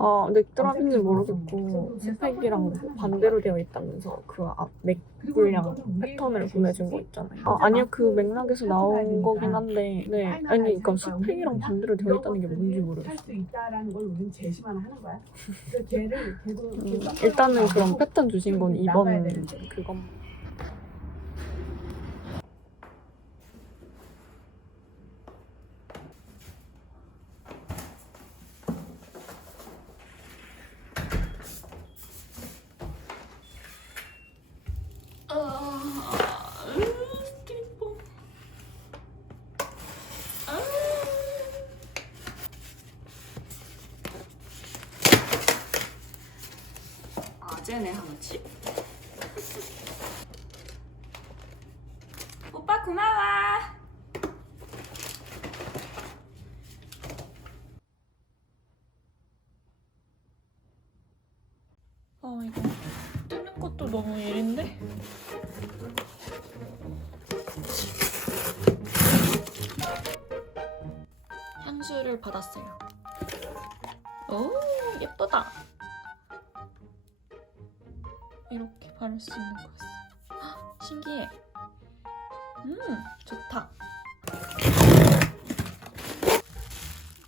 아, 넥드랍인지 모르겠고 스펙이랑 반대로 되어 있다면서 그 앞 맥불량 패턴을 보내준 거 있잖아요. 아, 아니요. 그 맥락에서 나온 거긴 한데 네. 아니, 그러니까 스펙이랑 반대로 되어 있다는 게 뭔지 모르겠어요. 할수 있다라는 걸 우리는 제시만 하는 거야. 그래서 걔를 계속 음, 일단은 그럼 패턴 주신 건 이번. 그건 아재네 하나치. 오빠 고마워. 아 이거 뜨는 것도 너무 일인데. 향수를 받았어요. 오 예쁘다. 바를 수 있는 거였어. 헉, 신기해. 음, 좋다.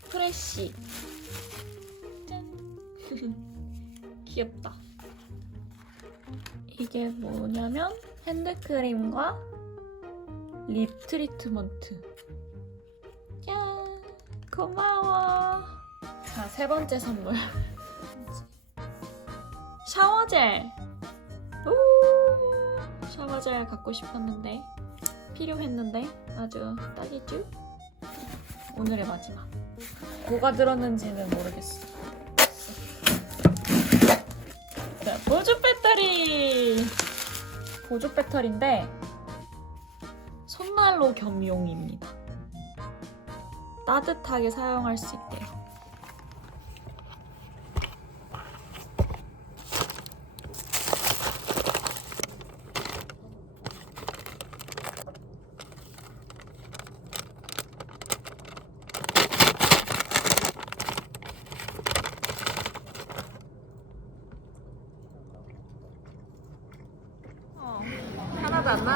프레쉬. 짠. 귀엽다. 이게 뭐냐면 핸드크림과 립 트리트먼트. 짠. 고마워. 자, 세 번째 선물. 샤워젤. 오, 샤워젤 갖고 싶었는데 필요했는데 아주 딱이죠? 오늘의 마지막. 뭐가 들었는지는 모르겠어. 자, 보조 배터리. 보조 배터리인데 손난로 겸용입니다. 따뜻하게 사용할 수 있대요.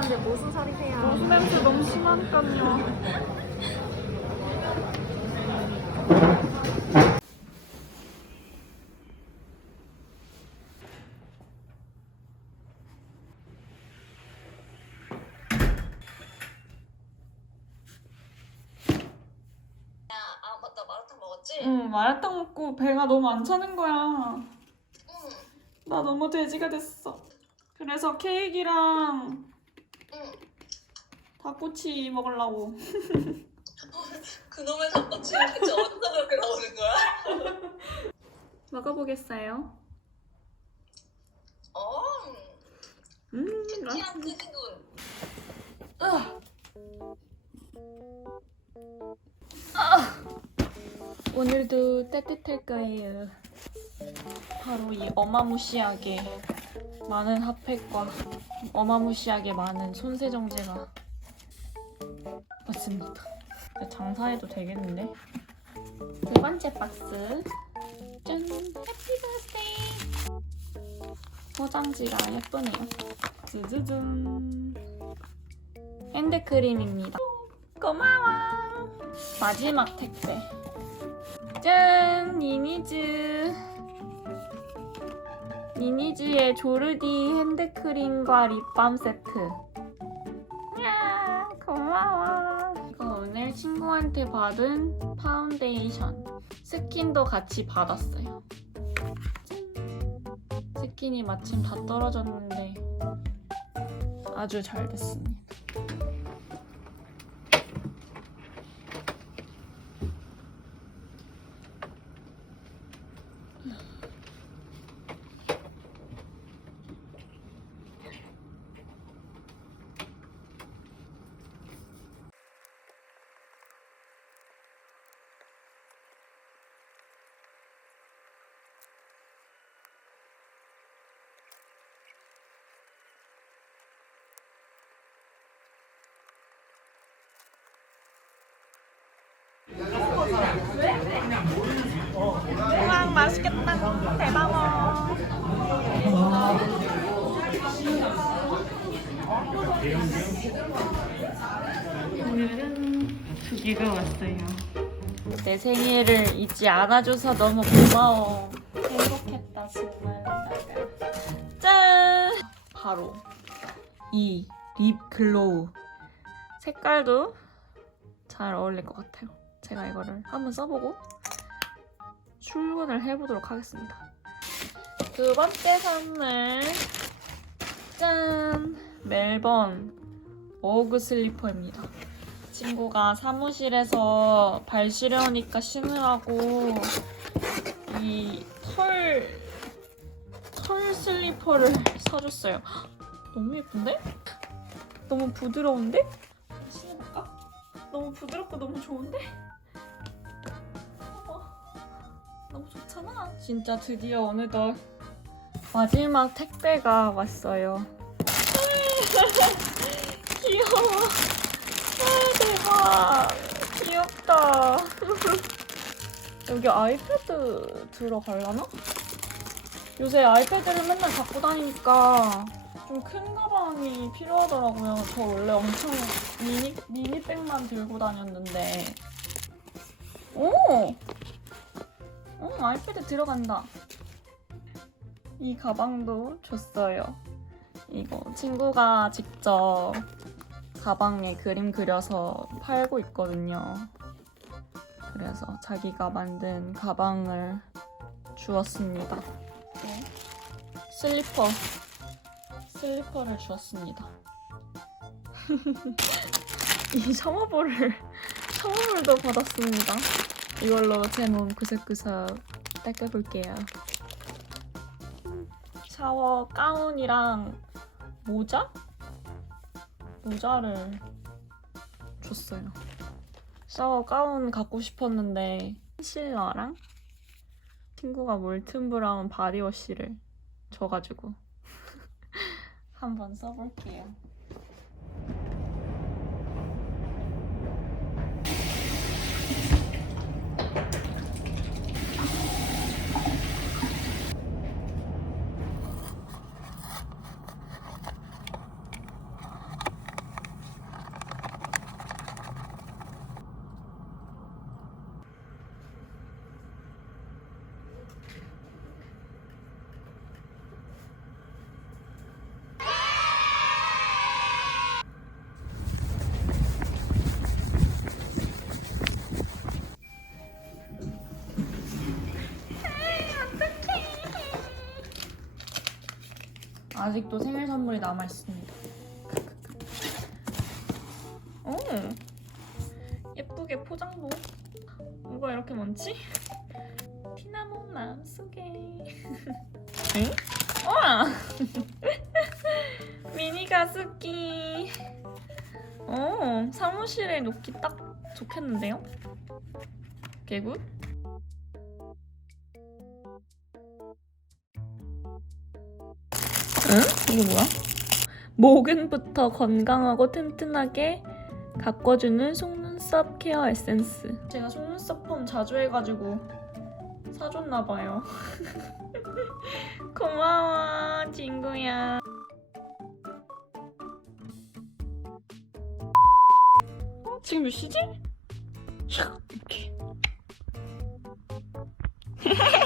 안 나는데 무슨 살이세요? 무슨 냄새 너무 심하니까요. 아 맞다 마라탕 먹었지? 응, 마라탕 먹고 배가 너무 안 차는 거야. 응. 나 너무 돼지가 됐어. 그래서 케이크랑 응. 닭꼬치 먹으려고. 그놈의 닭꼬치는 대체 어디서 그렇게 나오는 거야? 먹어보겠어요. 어. 음, 특이한 뜨지군. 오늘도 따뜻할 거예요. 바로 이 어마무시하게 많은 핫팩과 어마무시하게 많은 손세정제가 왔습니다. 장사해도 되겠는데? 두 번째 박스. 짠! 해피 버스데이! 포장지가 예쁘네요. 즈즈즌. 핸드크림입니다. 고마워. 마지막 택배. 짠! 니니즈. 니니즈의 조르디 핸드크림과 립밤 세트. 야 고마워. 이거 오늘 친구한테 받은 파운데이션. 스킨도 같이 받았어요. 짠. 스킨이 마침 다 떨어졌는데 아주 잘 됐습니다. 맛있겠다. 대박. 오늘은 두기가 왔어요. 내 생일을 잊지 않아줘서 너무 고마워. 행복했다 정말. 짠. 바로 이 립 글로우 색깔도 잘 어울릴 것 같아요. 제가 이거를 한번 써보고 출근을 해보도록 하겠습니다. 두 번째 선물 짠 멜번 오그 슬리퍼입니다. 친구가 사무실에서 발 시려우니까 신으라고 이 털 털 슬리퍼를 사줬어요. 헉, 너무 예쁜데? 너무 부드러운데? 신어볼까? 너무 부드럽고 너무 좋은데? 좋잖아. 진짜 드디어 어느덧 마지막 택배가 왔어요. 귀여워. 아, 대박. 귀엽다. 여기 아이패드 들어갈라나? 요새 아이패드를 맨날 갖고 다니니까 좀 큰 가방이 필요하더라고요. 저 원래 엄청 미니, 미니백만 들고 다녔는데. 오! 어, 아이패드 들어간다. 이 가방도 줬어요. 이거 친구가 직접 가방에 그림 그려서 팔고 있거든요. 그래서 자기가 만든 가방을 주었습니다. 네. 슬리퍼. 슬리퍼를 주었습니다. 이 샤워볼을, 샤워볼도 받았습니다. 이걸로 제 몸 구석구석 닦아볼게요. 샤워 가운이랑 모자? 모자를 줬어요. 샤워 가운 갖고 싶었는데 실러랑 친구가 몰튼 브라운 바디워시를 줘가지고 한번 써볼게요. 아직도 생일 선물이 남아 있습니다. 오, 예쁘게 포장도. 뭐가 이렇게 많지? 티나무 마음속에. 응? 와, 미니 가습기. 오, 사무실에 놓기 딱 좋겠는데요? 개굿. 이게 뭐야? 모근부터 건강하고 튼튼하게 가꿔주는 속눈썹 케어 에센스. 제가 속눈썹 펌 자주 해가지고 사줬나봐요. 고마워, 친구야. 어, 지금 몇 시지? 이렇게.